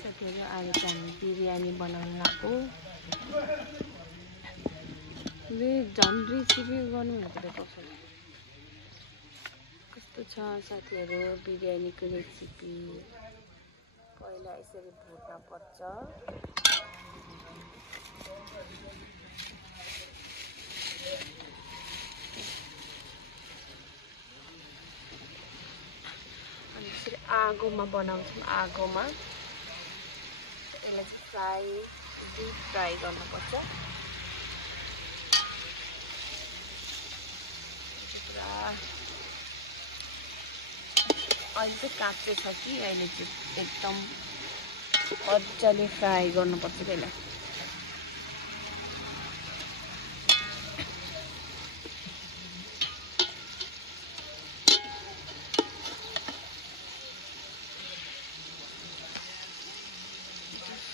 साथीहरु आज चाहिँ हामी बिरयानी बनाउन लाग्यो। ले झन् रेसिपी गर्नु भनेको कसरी कस्तो छ साथीहरु बिरयानीको रेसिपी। पहिला यसरी भुट्न पर्छ। अनि यसरी आगोमा बनाउँछौँ। आगोमा यसलाई फ्राई डीप फ्राई गर्नुपर्छ। अहिले चाहिँ काँचै छ कि अहिले चाहिँ एकदम मजाले फ्राई गर्नुपर्छ त्यसलाई।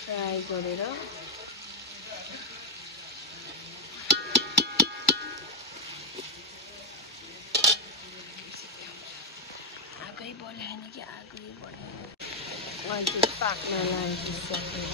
फ्राई गरेर आगै बढाएन कि आगै बढाएन अझै पाक्न लागिसक्यो।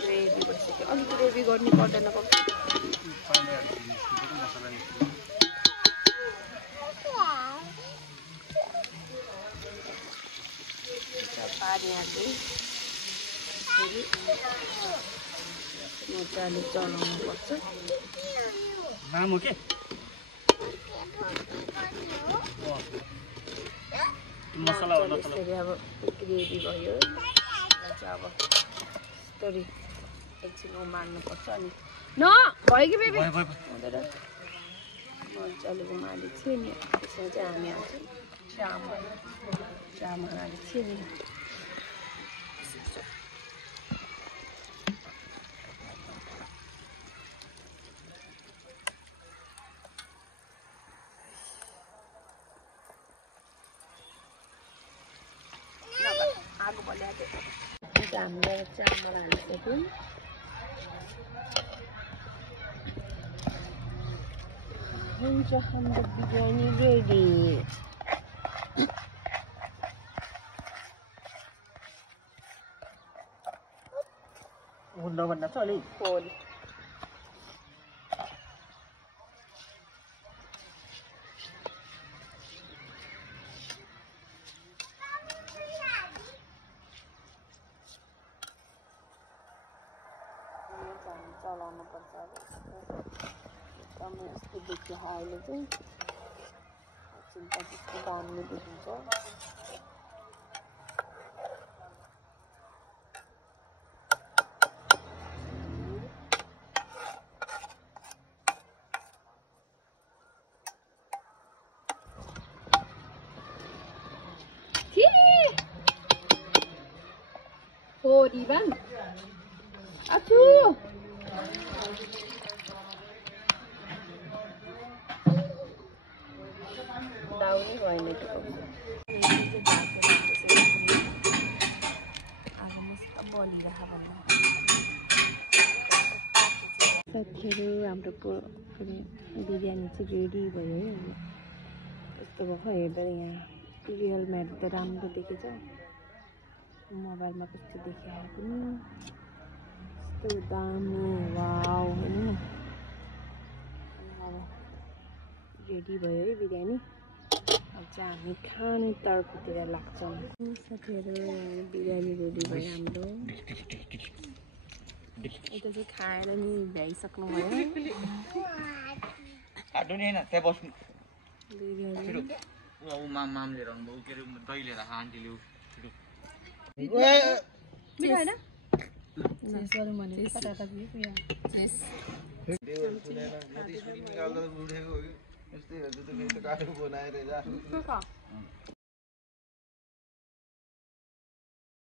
ग्रेभी भइसक्यो। अलिक ग्रेभी गर्नु पर्दैन पानी हाल्दै मजाले चलाउनु पर्छ। मसला यसरी अब ग्रेभी भयो। अब यस्तरी एकछिन उमाल्नुपर्छ। अनि न भयो कि बेबी हुँदैन मजाले उमालेपछि नि त्यसमा चाहिँ हामी हाल्छौँ चामल हालेपछि नि आगो बढाएको हामीले चामल हालिसक्यौँ। हुन्छ हाम्रो बिरयानी रेडी। भन्दा छ अलि खोल चलाउनु पर्छ। एकदमै यस्तो देखियो अहिले चाहिँ एकछिन त्यसको दामी देखिन्छ। Ivan, aku. Daun ni gawin ito. Agak mesti boli dah haban. साथीहरु हाम्रो बिरयानी चाहिँ रेडी भयो है। यस्तो भयो हेर्दा यहाँ रियलमा हेर्दा राम्रो देखेछ। मोबाइलमा कस्तो देखियो पनि यस्तो दामी वाउ हैन। अब रेडी भयो है बिरयानी। अब चाहिँ हामी खाने तर्फतिर लाग्छौँ। साथीहरु बिरयानी रेडी भयो हाम्रो। यता चाहिँ खाएर नि भ्याइसक्नु भयो। काट्नु नि हैन त्यहाँ बस्नु ऊ माम लिएर आउनु के रे दही लिएर आन्टीले मिठो हैन चेस गरौँ भने कता चेस निकाल्दा बुढेको हो कि यस्तै हो त काठो बनाएर